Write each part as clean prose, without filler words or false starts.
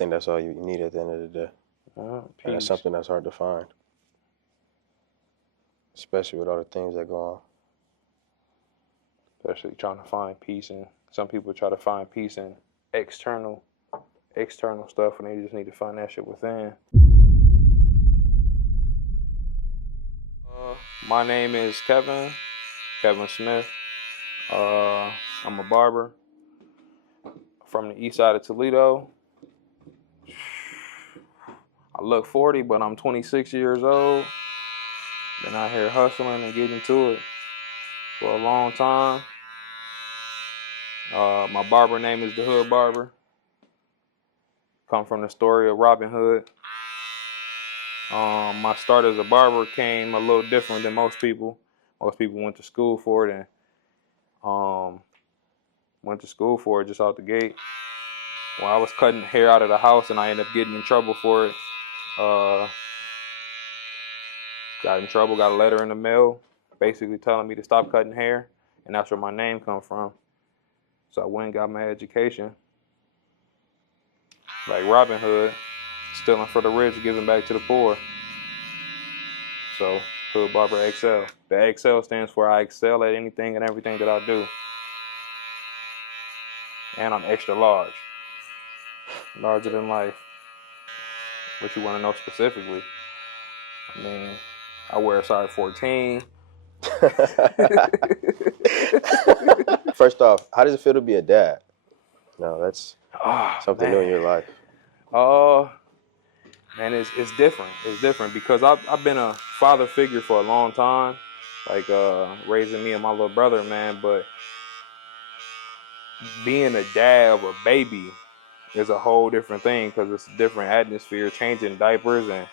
think that's all you need at the end of the day. And that's something that's hard to find, especially with all the things that go on. Especially trying to find peace, and some people try to find peace in external stuff, and they just need to find that shit within. My name is Kevin Smith. I'm a barber from the east side of Toledo. I look 40, but I'm 26 years old. Been out here hustling and getting to it for a long time. My barber name is The Hood Barber. Come from the story of Robin Hood. My start as a barber came a little different than most people. Most people went to school for it and went to school for it just out the gate. When I was cutting hair out of the house and I ended up getting in trouble for it. Got in trouble, got a letter in the mail basically telling me to stop cutting hair, and that's where my name come from. So I went and got my education. Like Robin Hood, stealing for the rich, giving back to the poor. So Hood Barber Excel. The Excel stands for I excel at anything and everything that I do. And I'm extra large. Larger than life. What you want to know specifically? I mean, I wear a size 14. First off, how does it feel to be a dad? No, that's something new in your life. Man, it's different. It's different because I've been a father figure for a long time, like raising me and my little brother, man. But being a dad of a baby is a whole different thing because it's a different atmosphere, changing diapers and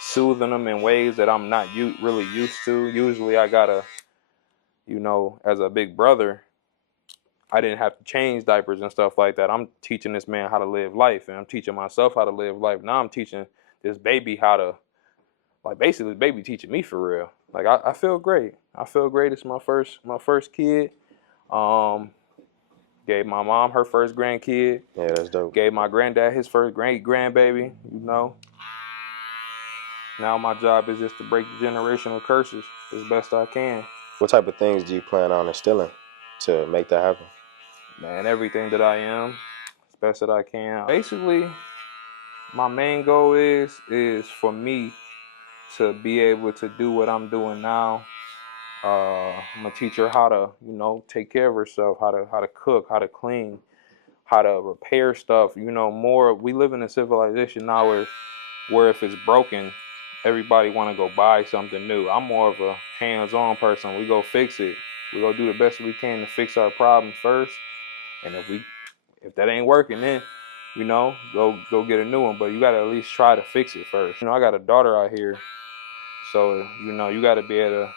soothing them in ways that I'm not really used to. Usually I gotta, as a big brother, I didn't have to change diapers and stuff like that. I'm teaching this man how to live life, and I'm teaching myself how to live life. Now I'm teaching this baby how to, basically the baby teaching me for real. Like I feel great. I feel great. It's my first kid. Gave my mom her first grandkid. Yeah, that's dope. Gave my granddad his first grandbaby, Now my job is just to break the generational curses as best I can. What type of things do you plan on instilling to make that happen? Man, everything that I am, as best that I can. Basically, my main goal is for me to be able to do what I'm doing now. I'm gonna teach her how to, take care of herself, how to cook, how to clean, how to repair stuff. More. We live in a civilization now where if it's broken, everybody want to go buy something new. I'm more of a hands-on person. We go fix it. We go do the best we can to fix our problems first. And if that ain't working, then go get a new one. But you gotta at least try to fix it first. I got a daughter out here, so you gotta be able to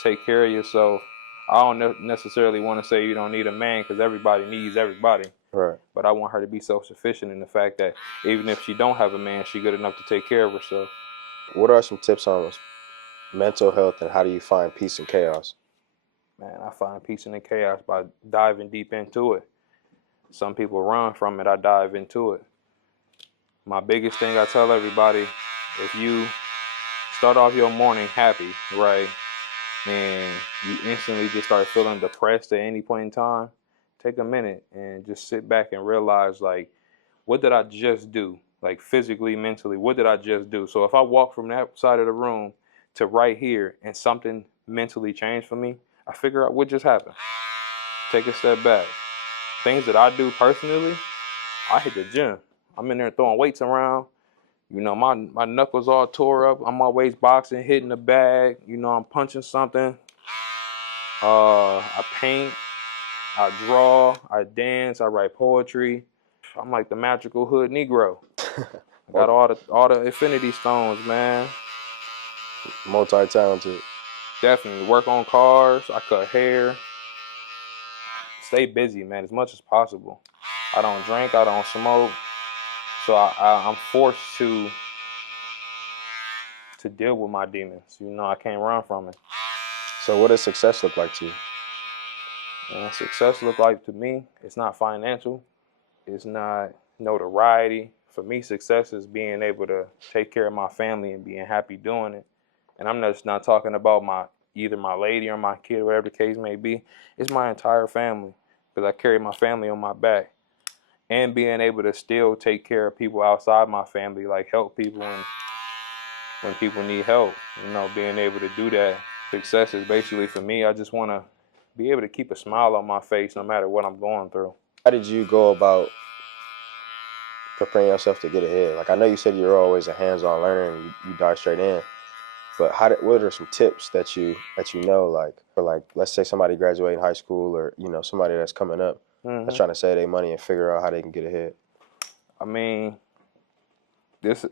take care of yourself. I don't necessarily want to say you don't need a man because everybody needs everybody. Right. But I want her to be self-sufficient in the fact that even if she don't have a man, she's good enough to take care of herself. What are some tips on mental health and how do you find peace in chaos? Man, I find peace in the chaos by diving deep into it. Some people run from it. I dive into it. My biggest thing I tell everybody, if you start off your morning happy, right, and you instantly just start feeling depressed at any point in time, take a minute and just sit back and realize, what did I just do? Like physically, mentally, what did I just do? So if I walk from that side of the room to right here and something mentally changed for me, I figure out what just happened. Take a step back. Things that I do personally, I hit the gym. I'm in there throwing weights around. My knuckles all tore up. I'm always boxing, hitting the bag. I'm punching something. I paint. I draw. I dance. I write poetry. I'm like the magical hood Negro. I got all the infinity stones, man. Multi-talented. Definitely. Work on cars. I cut hair. Stay busy, man, as much as possible. I don't drink. I don't smoke. So I'm forced to deal with my demons. I can't run from it. So what does success look like to you? Success look like to me, it's not financial. It's not notoriety. for me, success is being able to take care of my family and being happy doing it. And I'm just not talking about either my lady or my kid, whatever the case may be. It's my entire family, because I carry my family on my back. And being able to still take care of people outside my family, like help people when people need help. You know, being able to do that. Success is basically, for me, I just want to be able to keep a smile on my face no matter what I'm going through. How did you go about preparing yourself to get ahead? Like, I know you said you're always a hands-on learner and you dive straight in, but what are some tips that you know, like, for, like, let's say somebody graduating high school, or, you know, somebody that's coming up that's trying to save their money and figure out how they can get ahead? I mean, this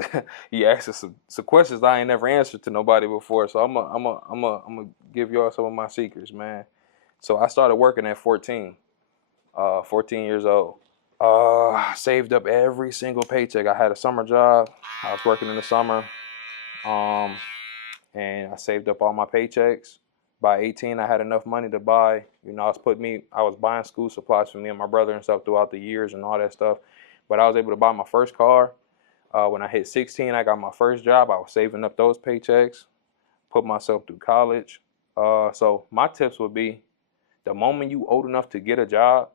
you asked us some questions I ain't never answered to nobody before, so I'm gonna give y'all some of my secrets, man. So I started working at 14 years old. Saved up every single paycheck. I had a summer job. I was working in the summer, and I saved up all my paychecks. By 18, I had enough money to buy. You know, I was buying school supplies for me and my brother and stuff throughout the years and all that stuff. But I was able to buy my first car. When I hit 16, I got my first job. I was saving up those paychecks, put myself through college. So my tips would be, the moment you old enough to get a job,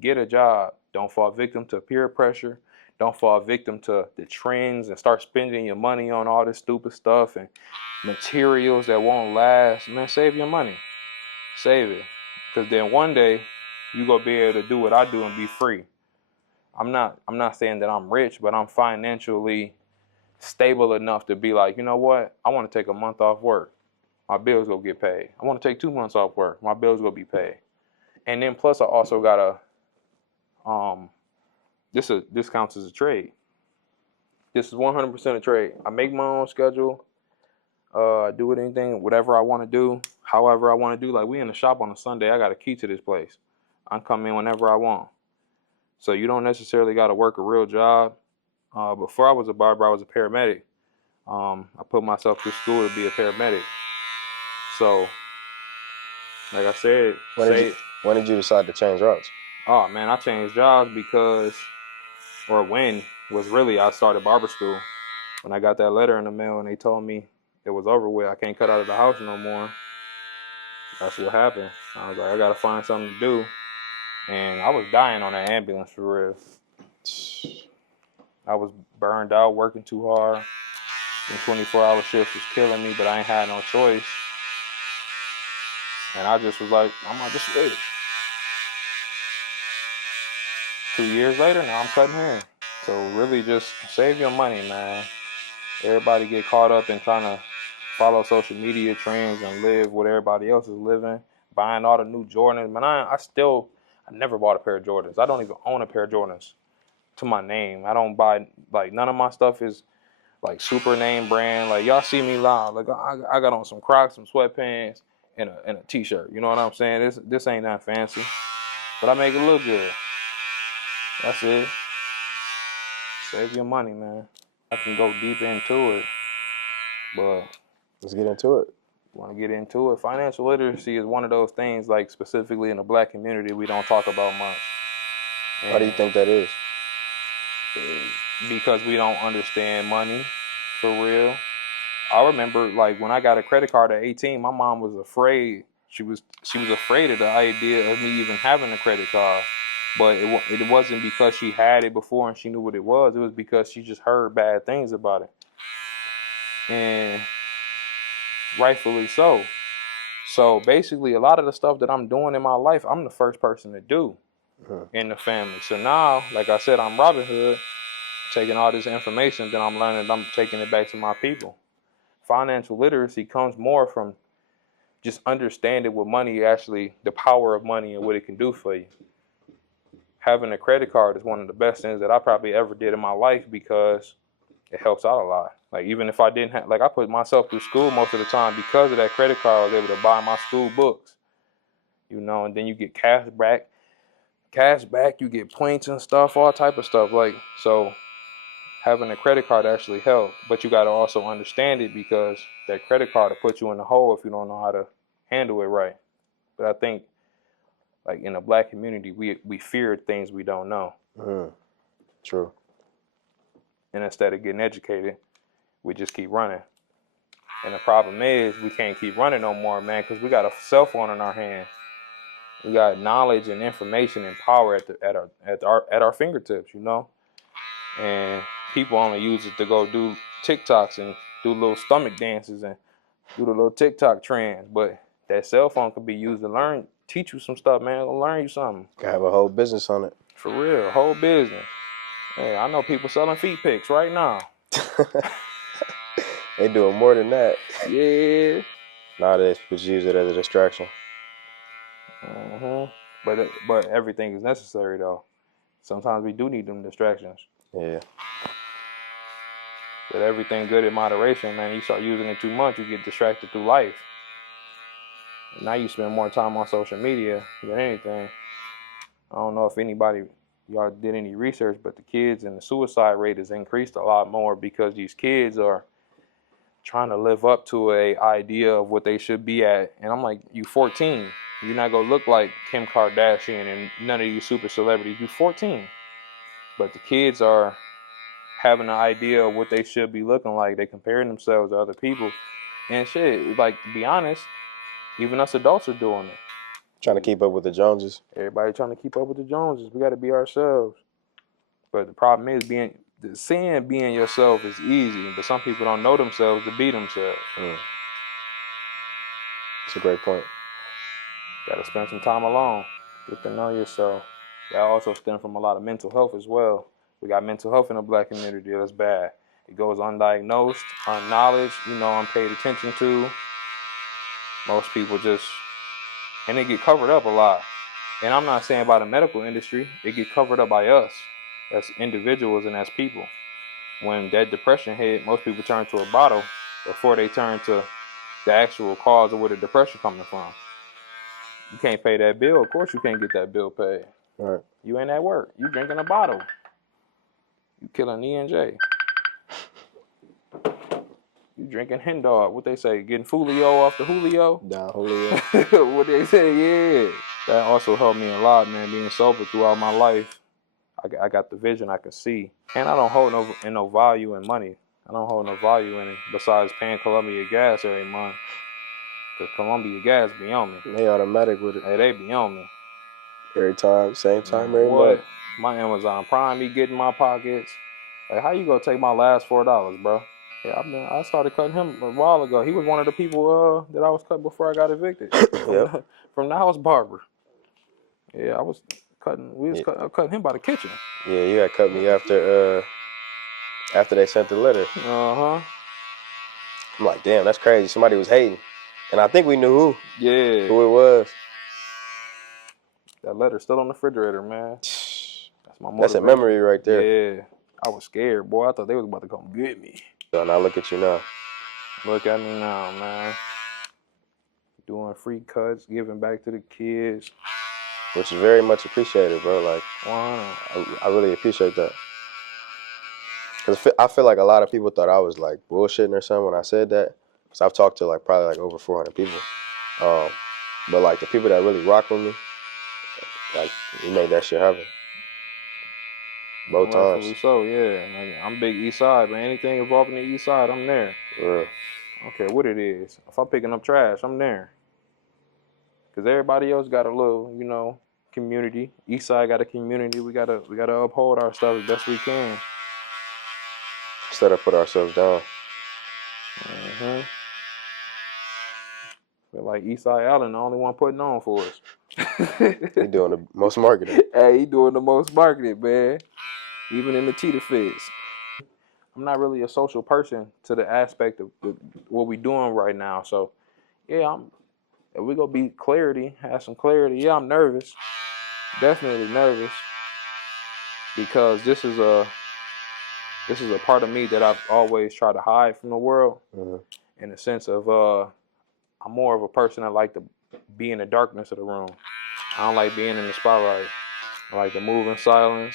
get a job. Don't fall victim to peer pressure. Don't fall victim to the trends and start spending your money on all this stupid stuff and materials that won't last. Man, save your money. Save it. Because then one day you gonna be able to do what I do and be free. I'm not saying that I'm rich, but I'm financially stable enough to be like, you know what? I want to take a month off work. My bills gonna get paid. I want to take 2 months off work. My bills gonna be paid. And then plus I also got this counts as a trade. This is 100% a trade. I make my own schedule. Do anything, whatever I want to do, however I want to do. Like, we in the shop on a Sunday. I got a key to this place. I come in whenever I want. So you don't necessarily got to work a real job. Before I was a barber, I was a paramedic. I put myself through school to be a paramedic. So, like I said, When did you decide to change routes? Oh man, I changed jobs when was really I started barber school. When I got that letter in the mail and they told me it was over with, I can't cut out of the house no more. That's what happened. I was like, I gotta find something to do. And I was dying on that ambulance for real. I was burned out, working too hard. And 24-hour shifts was killing me, but I ain't had no choice. And I just was like, I'm gonna just switch. 2 years later, now I'm cutting hair. So really just save your money, man. Everybody get caught up in trying to follow social media trends and live what everybody else is living, buying all the new Jordans. Man, I never bought a pair of Jordans. I don't even own a pair of Jordans to my name. I don't buy, like, none of my stuff is like super name brand. Like, y'all see me live. Like, I got on some Crocs, some sweatpants, and a t-shirt. You know what I'm saying? This ain't that fancy, but I make it look good. That's it. Save your money, man. I can go deep into it, but Let's get into it. want to get into it. Financial literacy is one of those things, like, specifically in the black community, we don't talk about much. Why do you think that is? Because we don't understand money for real. I remember, like, when I got a credit card at 18, my mom was afraid. She was afraid of the idea of me even having a credit card. But it wasn't because she had it before and she knew what it was. It was because she just heard bad things about it. And rightfully so. So basically, a lot of the stuff that I'm doing in my life, I'm the first person to do in the family. So now, like I said, I'm Robin Hood, taking all this information that I'm learning, I'm taking it back to my people. Financial literacy comes more from just understanding what money actually, the power of money and what it can do for you. Having a credit card is one of the best things that I probably ever did in my life, because it helps out a lot. Like, even if I didn't have, like, I put myself through school most of the time because of that credit card. I was able to buy my school books, you know, and then you get cash back, you get points and stuff, all type of stuff. Like, so having a credit card actually helped, but you got to also understand it, because that credit card will put you in the hole if you don't know how to handle it right. But I think, like, in the black community, we fear things we don't know. True. And instead of getting educated, we just keep running. And the problem is we can't keep running no more, man, because we got a cell phone in our hand. We got knowledge and information and power at our fingertips, you know. And people only use it to go do TikToks and do little stomach dances and do the little TikTok trends. But that cell phone could be used to learn, teach you some stuff, man. It'll learn you something. Gotta have a whole business on it. For real, whole business. Hey, I know people selling feet pics right now. They doing more than that. Yeah. Nowadays, people just use it as a distraction. But everything is necessary though. Sometimes we do need them distractions. Yeah. But everything good in moderation, man. You start using it too much, you get distracted through life. Now you spend more time on social media than anything. I don't know if y'all did any research, but the kids and the suicide rate has increased a lot more because these kids are trying to live up to a idea of what they should be at. And I'm like, you 14. You're not going to look like Kim Kardashian and none of these super celebrities. You 14. But the kids are having an idea of what they should be looking like. They comparing themselves to other people. And shit, like, to be honest, even us adults are doing it. Trying to keep up with the Joneses. Everybody trying to keep up with the Joneses. We got to be ourselves. But the problem is saying being yourself is easy, but some people don't know themselves to be themselves. That's a great point. Gotta spend some time alone. Get to know yourself. That also stems from a lot of mental health as well. We got mental health in the black community that's bad. It goes undiagnosed, unknowledged, unpaid attention to. Most people and it get covered up a lot. And I'm not saying by the medical industry, it get covered up by us as individuals and as people. When that depression hit, most people turn to a bottle before they turn to the actual cause of where the depression coming from. You can't pay that bill. Of course you can't get that bill paid. Right. You ain't at work. You drinking a bottle. You killing E&J. You drinking hen dog. What they say? Getting Fulio off the Julio? Down Julio. What they say? Yeah. That also helped me a lot, man. Being sober throughout my life. I got the vision I can see. And I don't hold no value in money. I don't hold no value in it besides paying Columbia Gas every month. Because Columbia Gas be on me. They automatic with it. Hey, they be on me. Every time, same time, every month. My Amazon Prime be getting my pockets. Like, how you gonna take my last $4, bro? Yeah, I started cutting him a while ago. He was one of the people that I was cutting before I got evicted from the house barber. Yeah, I was cutting. Cutting him by the kitchen. Yeah, you had cut me after they sent the letter. I'm like, damn, that's crazy. Somebody was hating, and I think we knew who. Yeah, who it was. That letter's still on the refrigerator, man. That's a memory right there. Yeah, I was scared, boy. I thought they was about to come get me. So now look at you now. Look at me now, man. Doing free cuts, giving back to the kids. Which is very much appreciated, bro. Like, I really appreciate that. Because I feel like a lot of people thought I was, like, bullshitting or something when I said that. Because I've talked to, like, probably, like, over 400 people. But, like, the people that really rock with me, like, you made that shit happen. Both times. So, yeah. Like, I'm big East Side, man. Anything involving the East Side, I'm there. For real. I don't care what it is. If I'm picking up trash, I'm there. Because everybody else got a little, community. East Side got a community. We gotta uphold our stuff as best we can. Instead of put ourselves down. Feel like Eastside Allen, the only one putting on for us. He doing the most marketing. Hey, he doing the most marketing, man. Even in the cheetah fits. I'm not really a social person to the aspect of what we doing right now. So, yeah, if we gonna be have some clarity. Yeah, I'm nervous. Definitely nervous. Because this is a part of me that I've always tried to hide from the world. In the sense of I'm more of a person that like to be in the darkness of the room. I don't like being in the spotlight. I like to move in silence.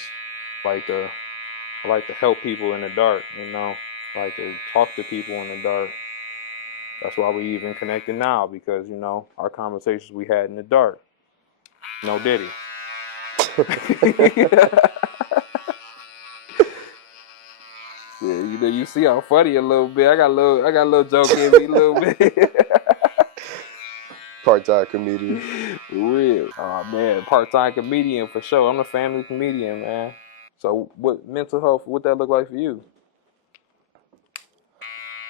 I like to help people in the dark, I like to talk to people in the dark. That's why we even connected now, because, our conversations we had in the dark. No Diddy. Yeah, you know, you see I'm funny a little bit. I got a little joke in me a little bit. Part-time comedian. For real. Oh man, part-time comedian for sure. I'm a family comedian, man. So what mental health, what that look like for you?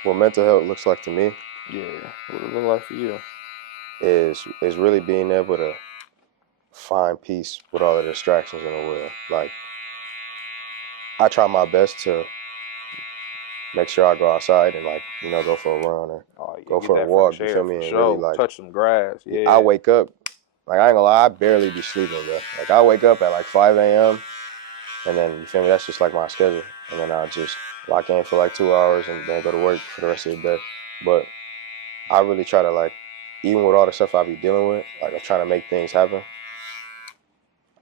What mental health looks like to me Yeah, what it look like for you? is really being able to find peace with all the distractions in the world. Like, I try my best to make sure I go outside and, like, you know, go for a run or Oh yeah, go get for a that fresh walk, you air feel for me? And really, sure. like, Touch some grass, I yeah. wake up, like, I ain't gonna lie, I barely be sleeping, bro. Like, I wake up at like 5 a.m. and then, you feel me, that's just like my schedule. And then I'll just lock in for like 2 hours and then go to work for the rest of the day. But I really try to, like, even with all the stuff I be dealing with, like, I'm trying to make things happen.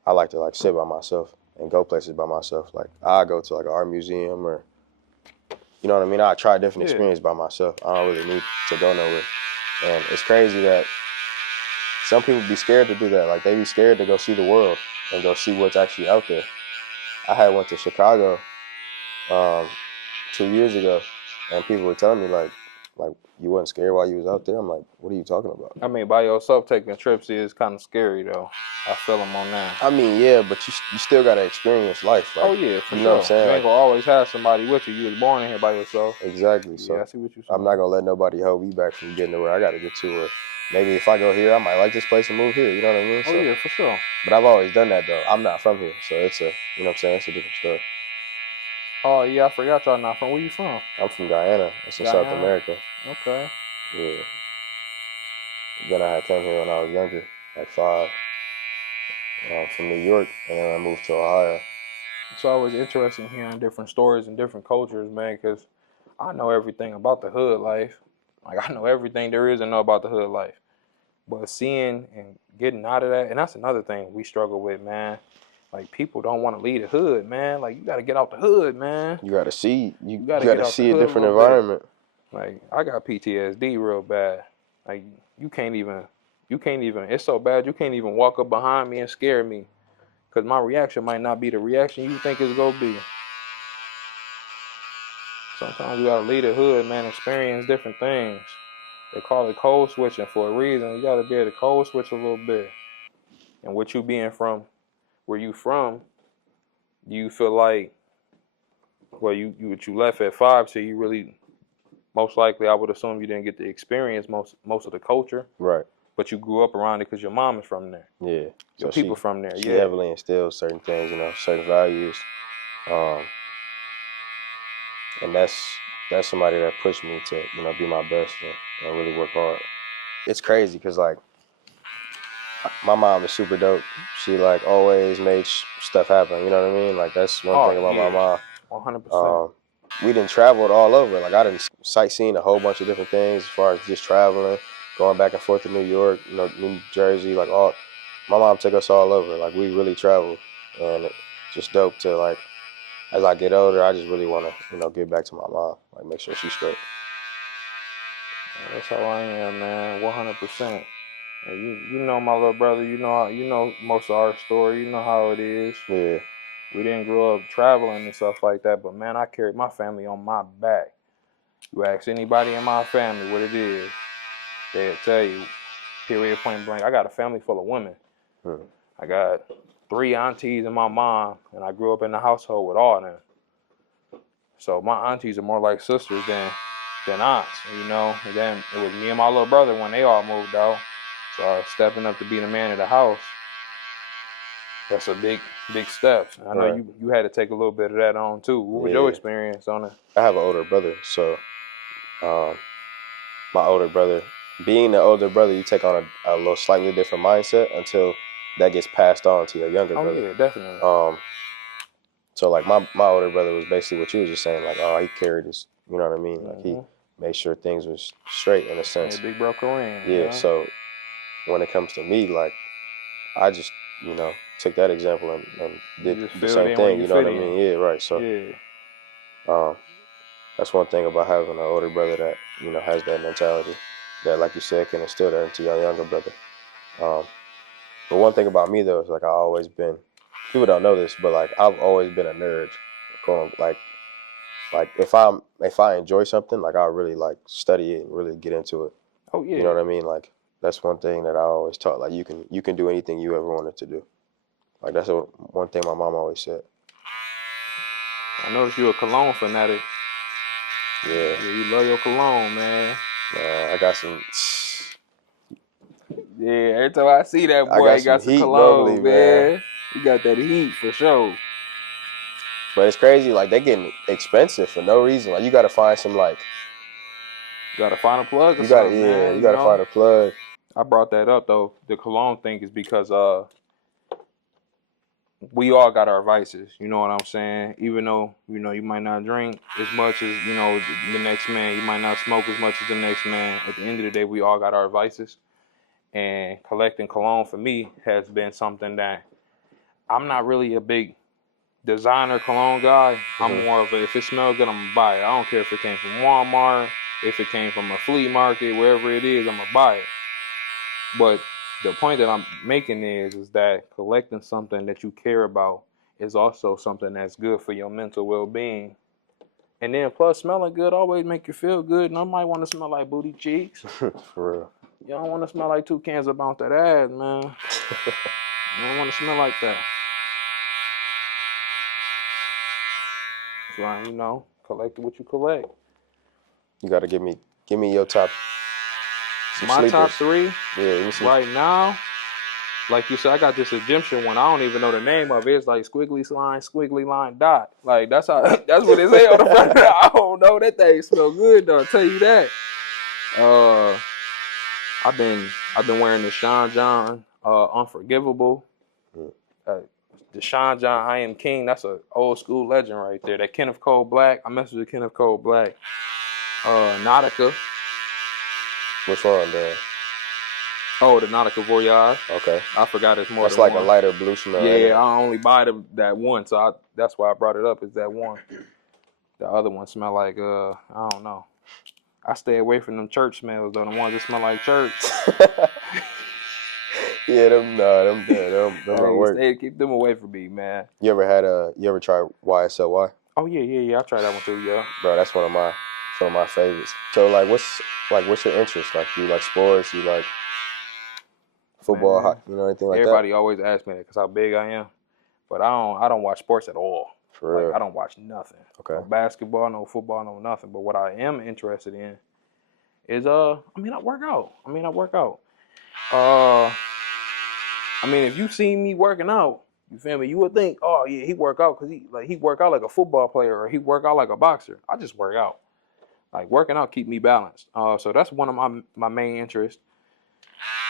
I like to, like, sit by myself and go places by myself. Like, I go to like an art museum or, you know what I mean? I try different Yeah. experiences by myself. I don't really need to go nowhere. And it's crazy that some people be scared to do that. Like, they be scared to go see the world and go see what's actually out there. I had went to Chicago 2 years ago, and people were telling me like you wasn't scared while you was out there. I'm like, what are you talking about? I mean, by yourself taking trips is kind of scary though. I feel them on that. I mean, yeah, but you still gotta experience life. Like, Oh yeah, for you sure. know what I'm saying? You Like, ain't gonna always have somebody with you. You was born in here by yourself. exactly. Yeah, So I see what you're I'm saying. not gonna let nobody hold me back from getting to where I gotta get to. Or maybe if I go here, I might like this place and move here. You know what I mean? Oh So, yeah, for sure. but I've always done that though. I'm not from here, so it's a, you know what I'm saying? It's a different story. Oh yeah, I forgot y'all not from. Where you from? I'm from Guyana. It's in South Guyana. America. Okay. Yeah. Then I had came here when I was younger, like 5, from New York, and then I moved to Ohio. It's always interesting hearing different stories and different cultures, man, because I know everything about the hood life. Like, I know everything there is to know about the hood life. But seeing and getting out of that, and that's another thing we struggle with, man. Like, people don't want to leave the hood, man. Like, you got to get out the hood, man. You gotta see, You you got to get gotta out the see a hood a different little bit. environment. Like, I got PTSD real bad. Like, you can't even, it's so bad, you can't even walk up behind me and scare me. Because my reaction might not be the reaction you think it's going to be. Sometimes you gotta leave the hood, man, experience different things. They call it code switching for a reason. You gotta be able to code switch a little bit. And what you being from, where you from, you feel like, well, you left at 5, so you really, most likely, I would assume you didn't get to experience most of the culture, Right. but you grew up around it because your mom is from there. Yeah. Your So people from there, she yeah. heavily instills certain things, you know, certain values, um, and that's somebody that pushed me to, you know, be my best and really work hard. It's crazy because, like, my mom is super dope. She, like, always made stuff happen. You know what I mean? Like, that's one thing about my mom. 100%. We done traveled all over. Like, I done sightseen a whole bunch of different things as far as just traveling, going back and forth to New York, you know, New Jersey, like, all. My mom took us all over. Like, we really traveled, and it's just dope to, like, as I get older, I just really want to, you know, give back to my mom, like, make sure she's straight. That's how I am, man. 100%. And you know my little brother. You know most of our story. You know how it is. Yeah. We didn't grow up traveling and stuff like that, but man, I carried my family on my back. You ask anybody in my family what it is, they'll tell you, period, point blank. I got a family full of women. I got 3 aunties and my mom, and I grew up in the household with all of them. So my aunties are more like sisters than aunts, you know. And then it was me and my little brother when they all moved out. So I was stepping up to be the man of the house. That's a big step. I know Right. you had to take a little bit of that on too. What was your experience on it? I have an older brother, so my older brother, being the older brother, you take on a little slightly different mindset until that gets passed on to your younger brother. Oh yeah, definitely. So like my older brother was basically what you was just saying, like, oh, he carried his, you know what I mean? Like, he made sure things was straight in a sense. Yeah, big bro Kareem. Yeah, so when it comes to me, like, I just, you know, took that example and did the same thing, you know what I mean? Yeah, right. So that's one thing about having an older brother that, you know, has that mentality that, like you said, can instill that into your younger brother. But one thing about me though is, like, I always been, people don't know this, but, like, I've always been a nerd. Like, Like if I enjoy something, like I'll really like study it and really get into it. Oh yeah. You know what I mean? Like that's one thing that I always taught. Like you can do anything you ever wanted to do. Like that's one thing my mom always said. I noticed you a cologne fanatic. Yeah. Yeah, you love your cologne, man. I got some. Yeah, every time I see that I boy, got he some got some heat normally, cologne, man. man. He got that heat for sure. But it's crazy. Like they getting expensive for no reason. Like you got to find some like. You gotta find a plug or You got to something, man. you You got to know. find a plug. I brought that up though. The cologne thing is because we all got our vices. You know what I'm saying? Even though you might not drink as much as the next man, you might not smoke as much as the next man. At the end of the day, we all got our vices. And collecting cologne for me has been something that I'm not really a big designer cologne guy. I'm more of a, if it smells good, I'm gonna buy it. I don't care if it came from Walmart, if it came from a flea market, wherever it is, I'm gonna buy it. But the point that I'm making is that collecting something that you care about is also something that's good for your mental well-being. And then plus smelling good always make you feel good. And I might want to smell like booty cheeks. For real. You don't want to smell like 2 cans about that ass, man. You don't want to smell like that. That's why, collect what you collect. You got to give me your top. Some My sleepers. top 3 Yeah, right now, like you said, I got this Egyptian one. I don't even know the name of it. It's like squiggly line, dot. Like that's what it say on the front. I don't know. That thing smell good though. I'll tell you that. I've been wearing the Sean John Unforgivable. The Sean John I Am King. That's an old school legend right there. That Kenneth Cole Black. I messed with Kenneth Cole Black. Nautica. Which one, man? Oh, the Nautica Voyage. Okay. I forgot it's more That's than like one. a lighter blue smell. Yeah, I only buy that one, so that's why I brought it up. Is that one? The other one smell like I don't know. I stay away from them church smells though. The ones that smell like church. Yeah, them don't work. Keep them away from me, man. You ever try YSLY? Oh yeah. I tried that one too, yeah. Bro, that's one of my favorites. So what's your interest? Like you like sports? You like football? Man, Anything like everybody always asks me that because how big I am, but I don't watch sports at all. For real? Like I don't watch nothing. Okay. No basketball, no football, no nothing. But what I am interested in is I work out. If you see me working out, you feel me? You would think, oh yeah, he work out because he work out like a football player or he work out like a boxer. I just work out. Like working out keep me balanced. So that's one of my main interests.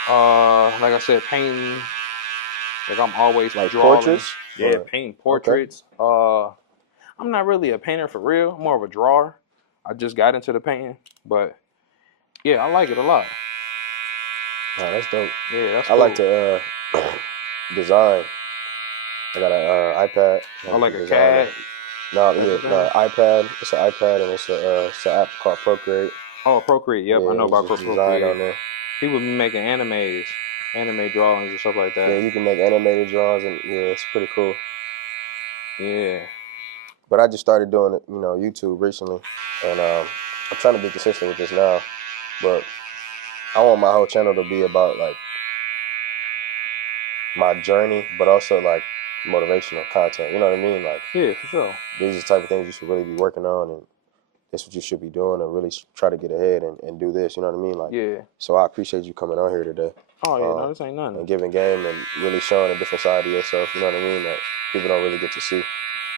Like I said, painting. Like I'm always like drawing. portraits. Yeah, painting portraits. Okay. I'm not really a painter for real. I'm more of a drawer. I just got into the painting, but yeah, I like it a lot. Nah, that's dope. Yeah, that's I cool. like to design. I got an iPad. I like a CAD. No, iPad. It's an iPad and it's an app called Procreate. Oh, Procreate. Yep, yeah, I know about Procreate. On there. People be making anime drawings and stuff like that. Yeah, you can make animated drawings and yeah, it's pretty cool. Yeah. But I just started doing it, YouTube recently, and I'm trying to be consistent with this now. But I want my whole channel to be about like my journey, but also like motivational content. You know what I mean? Like yeah, for sure. These are the type of things you should really be working on, and that's what you should be doing, and really try to get ahead and do this. You know what I mean? Like yeah. So I appreciate you coming on here today. Oh yeah, no, this ain't nothing. And giving game and really showing a different side of yourself. You know what I mean? That people don't really get to see.